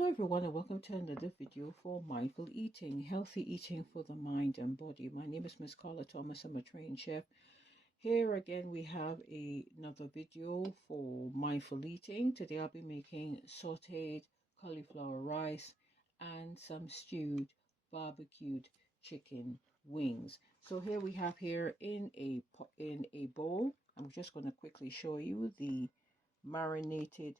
Hello everyone and welcome to another video for mindful eating, healthy eating for the mind and body. My name is Miss Carla Thomas. I'm a trained chef. Here again we have another video for mindful eating. Today I'll be making sauteed cauliflower rice and some stewed barbecued chicken wings. So here we have in a bowl. I'm just going to quickly show you the marinated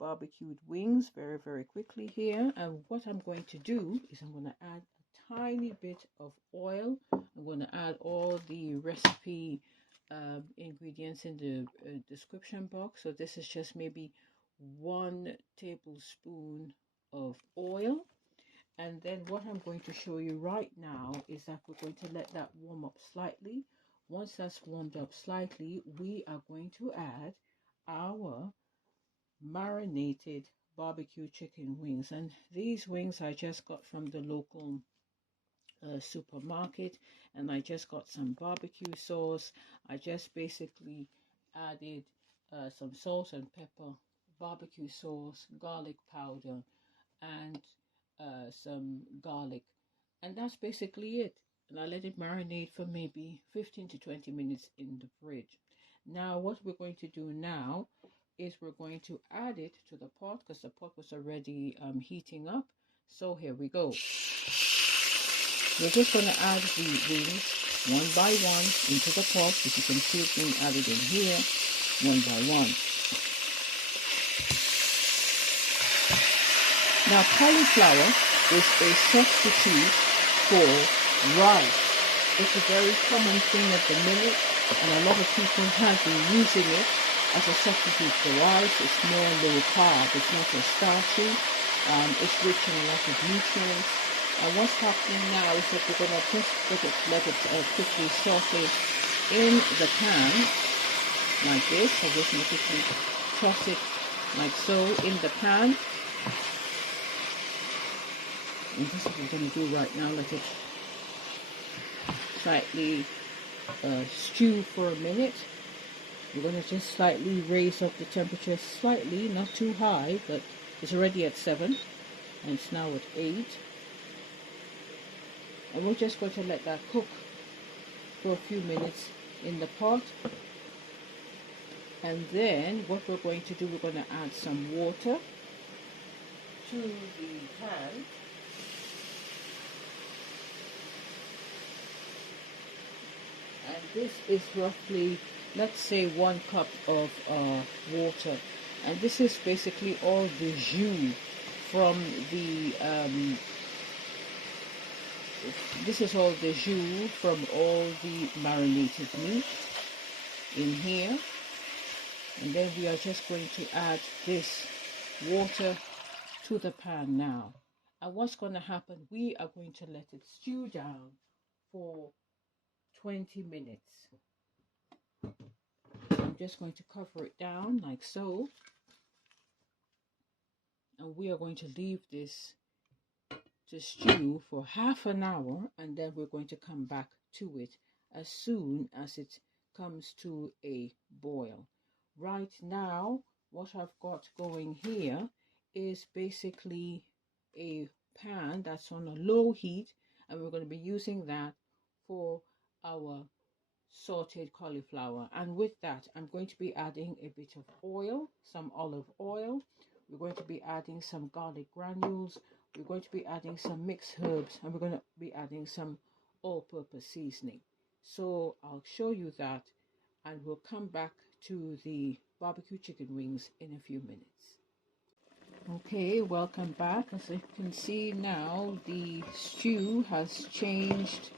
barbecued wings very quickly here. And what I'm going to do is I'm going to add a tiny bit of oil. I'm going to add all the recipe ingredients in the description box. So this is just maybe 1 tablespoon of oil. And then what I'm going to show you right now is that we're going to let that warm up slightly. Once that's warmed up slightly, we are going to add our marinated barbecue chicken wings. And these wings I just got from the local supermarket, and I just got some barbecue sauce. I just basically added some salt and pepper, barbecue sauce, garlic powder, and some garlic, and that's basically it. And I let it marinate for maybe 15 to 20 minutes in the fridge. Now what we're going to do now is we're going to add it to the pot because the pot was already heating up. So here we go. We're just going to add the wings one by one into the pot. As you can see, it's being added in here one by one. Now cauliflower is a substitute for rice. It's a very common thing at the minute, and a lot of people have been using it as a substitute for rice. It's more low carb, it's not as starchy, it's rich in a lot of nutrients. And what's happening now is that we're going to just let it quickly saute in the pan like this. So just going to quickly toss it like so in the pan. And this is what we're going to do right now. Let it slightly stew for a minute. We're going to just slightly raise up the temperature slightly, not too high, but it's already at 7 and it's now at 8. And we're just going to let that cook for a few minutes in the pot. And then what we're going to do, we're going to add some water to the pan. And this is roughly, let's say, 1 cup of water. And this is basically all the jus from the all the marinated meat in here. And then we are just going to add this water to the pan now. And what's going to happen, we are going to let it stew down for 20 minutes. I'm just going to cover it down like so, and we are going to leave this to stew for half an hour, and then we're going to come back to it as soon as it comes to a boil. Right now what I've got going here is basically a pan that's on a low heat, and we're going to be using that for our sauteed cauliflower. And with that, I'm going to be adding a bit of oil, some olive oil. We're going to be adding some garlic granules. We're going to be adding some mixed herbs, and we're going to be adding some all-purpose seasoning. So I'll show you that, and we'll come back to the barbecue chicken wings in a few minutes. Okay, welcome back. As you can see now, the stew has changed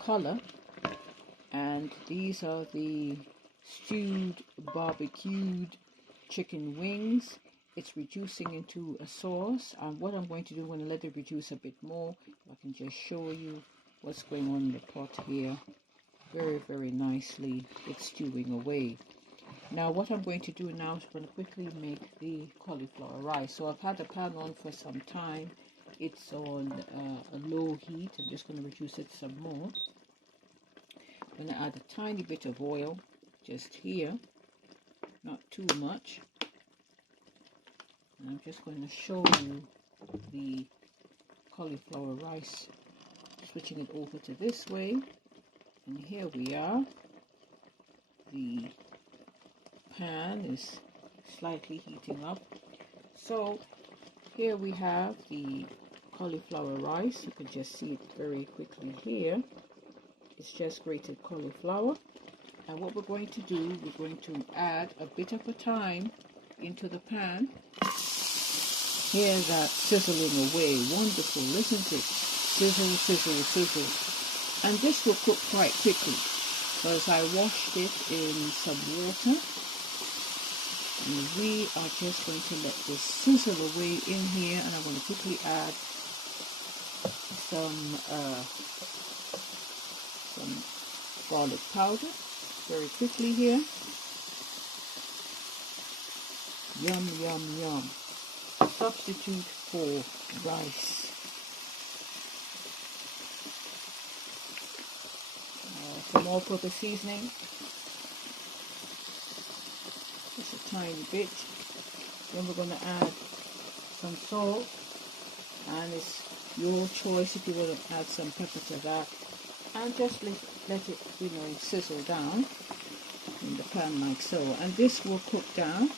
color, and these are the stewed barbecued chicken wings. It's reducing into a sauce, and what I'm going to do, I'm going to let it reduce a bit more. I can just show you what's going on in the pot here. Very nicely, it's stewing away. Now what I'm going to do now is I'm going to quickly make the cauliflower rice. So I've had the pan on for some time. It's on a low heat. I'm just going to reduce it some more. I'm going to add a tiny bit of oil just here, not too much. And I'm just going to show you the cauliflower rice, switching it over to this way, and here we are. The pan is slightly heating up. So here we have the cauliflower rice. You can just see it very quickly here. It's just grated cauliflower. And what we're going to do, we're going to add a bit of a thyme into the pan. Hear that sizzling away. Wonderful, isn't it? Sizzle, sizzle, sizzle. And this will cook quite quickly because I washed it in some water. And we are just going to let this sizzle away in here. And I'm going to quickly add some garlic powder very quickly here. Yum, yum, yum. Substitute for rice. Some all-purpose seasoning. Just a tiny bit. Then we're going to add some salt. And it's your choice if you want to add some pepper to that. And just let it, sizzle down in the pan like so. And this will cook down.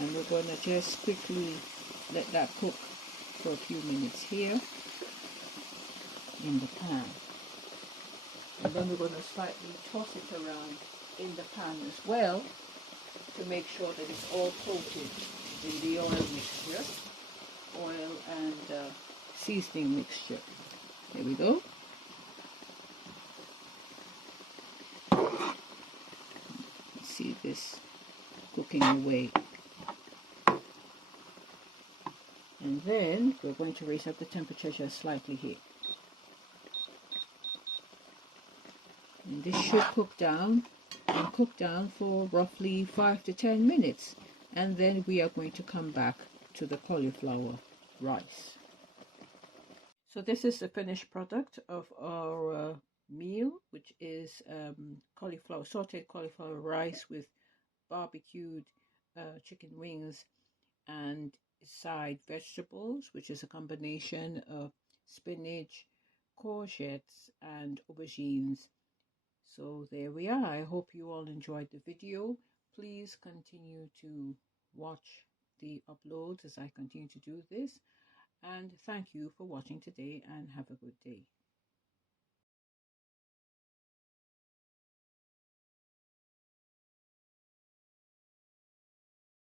And we're going to just quickly let that cook for a few minutes here in the pan. And then we're going to slightly toss it around in the pan as well to make sure that it's all coated in the oil mixture, oil and seasoning mixture. There we go. See this cooking away. And then we're going to raise up the temperature just slightly here. And this should cook down for roughly 5 to 10 minutes. And then we are going to come back to the cauliflower rice. So this is the finished product of our meal, which is cauliflower, sauteed cauliflower rice with barbecued chicken wings and side vegetables, which is a combination of spinach, courgettes and aubergines. So there we are. I hope you all enjoyed the video. Please continue to watch the uploads as I continue to do this, and thank you for watching today and have a good day.